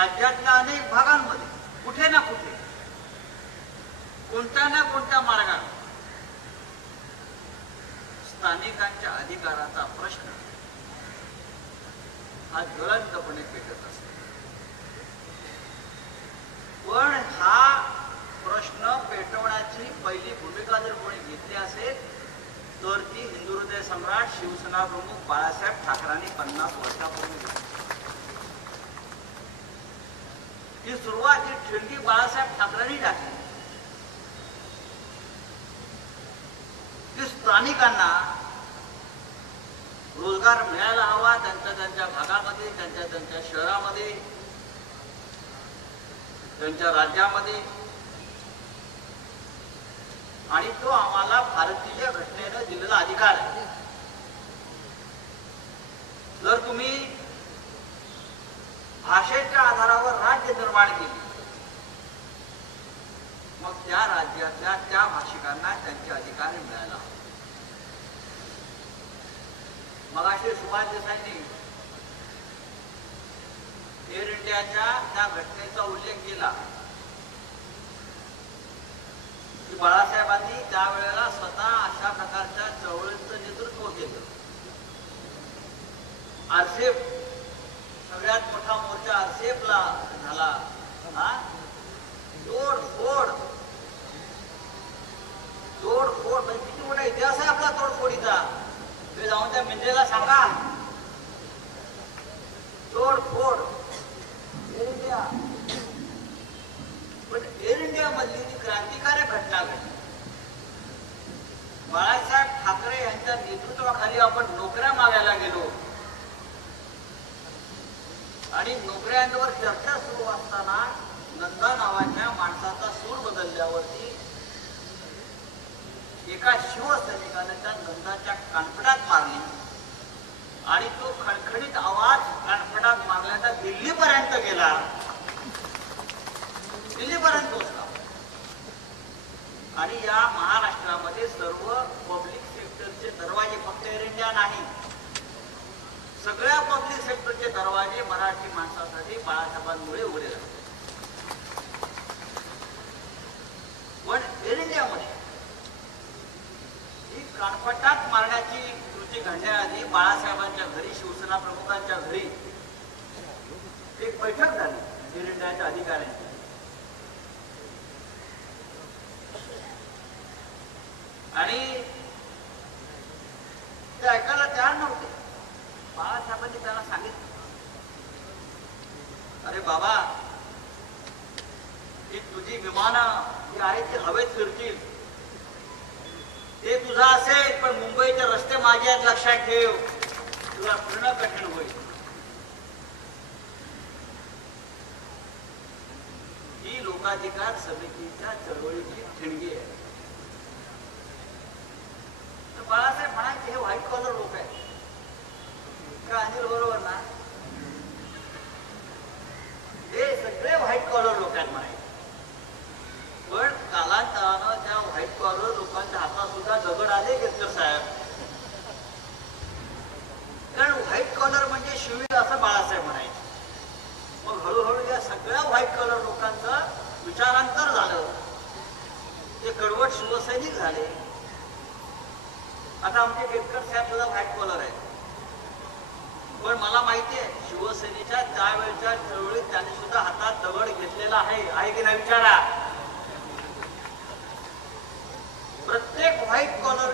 राज्यातल्या अनेक भागांमध्ये कुठे ना कुठे कोणत्या ना कोणत्या मार्गाने स्थानिकांच्या अधिकाराचा प्रश्न हा ज्वलंतपणे पेटत असतो. पण हा प्रश्न पेटवण्याची पहिली भूमिका जर कोणी घेतली असेल तर ती हिंदू हृदय सम्राट शिवसेना प्रमुख बाळासाहेब ठाकरेंनी 50 वर्षापूर्वी घेतली. ही सुरुवात ही ठिणगी बाळासाहेब ठाकरेंनी टाकली की स्थानिकांना रोजगार मिळायला हवा त्यांच्या त्यांच्या भागामध्ये, त्यांच्या त्यांच्या शहरामध्ये, त्यांच्या राज्यामध्ये, आणि तो आम्हाला भारतीय घटनेनं दिलेला अधिकार आहे. जर तुम्ही भाषेच्या आधारावर राज्य निर्माण केले मग त्या राज्यातल्या त्या भाषिकांना त्यांचे अधिकार मिळायला हवे. मगाशी सुभाष देसाईंनी एअर इंडियाच्या त्या घटनेचा उल्लेख केला की बाळासाहेबांनी त्यावेळेला स्वतः अशा प्रकारच्या चळवळीचं नेतृत्व केलं. आरसेप सगळ्यात मोठा मोर्चा आरसेपला झाला. तोडफोड म्हणजे किती मोठा इतिहास आहे आपला तोडफोडीचा. ते जाऊन त्या मिंद्रेला सांगा. तोडफोड एअर इंडिया. पण एअर इंडिया मधली ती क्रांतिकारक घटना घडली. बाळासाहेब ठाकरे यांच्या नेतृत्वाखाली आपण नोकऱ्या मागायला गेलो आणि नोकऱ्यांवर चर्चा सुरू असताना नंदा नावाच्या माणसाचा सूर बदलल्यावरती एका शिवसैनिकाने त्या नंदाच्या कानफटात मारली आणि तो खणखणीत आवाज कानफटात मारल्याचा दिल्लीपर्यंत गेला. दिल्लीपर्यंत पोहोचला. आणि या महाराष्ट्रामध्ये सर्व पब्लिक सेक्टरचे दरवाजे, फक्त एअर इंडिया नाही, सगळ्या पब्लिक सेक्टरचे दरवाजे मराठी माणसासाठी बाळासाहेबांमुळे उघडे झाले. पण एअर इंडियामध्ये ही कानफटात मारण्याची कृती घडण्याआधी बाळासाहेबांच्या घरी, शिवसेना प्रमुखांच्या घरी एक बैठक झाली एअर इंडियाच्या अधिकाऱ्यांची. आणि ते ऐकायला तयार नव्हते. बाळासाहेबांनी त्यांना सांगितलं, अरे बाबा, ही तुझी विमानं जी आहेत ती हवेत फिरतील, ते तुझा असेल, पण मुंबईचे रस्ते माझे आहेत, लक्षात ठेव, तुला फिरणं कठीण होईल. ही लोकाधिकार समितीच्या चळवळीची ठिणगी आहे. तर बाळासाहेब म्हणायचे हे व्हाईट कॉलर लोक आहेत का? अनिल बरोबर ना? हे सगळे व्हाईट कॉलर लोक आहेत म्हणायचे. पण कालांतरानं त्या व्हाईट कॉलर लोकांच्या हातात सुद्धा दगड आले केतकर साहेब. कारण व्हाईट कॉलर म्हणजे शिवी असं बाळासाहेब म्हणायचे. मग हळूहळू या सगळ्या व्हाईट कॉलर लोकांचं विचारांतर झालं. ते कडवट शिवसैनिक झाले. आता आमचे केतकर साहेब सुद्धा व्हाईट कॉलर आहेत. पण मला माहिती आहे शिवसेनेच्या त्यावेळेच्या चळवळीत त्यांनी सुद्धा हातात दगड घेतलेला आहे की नाही विचारा. प्रत्येक व्हाईट कॉलर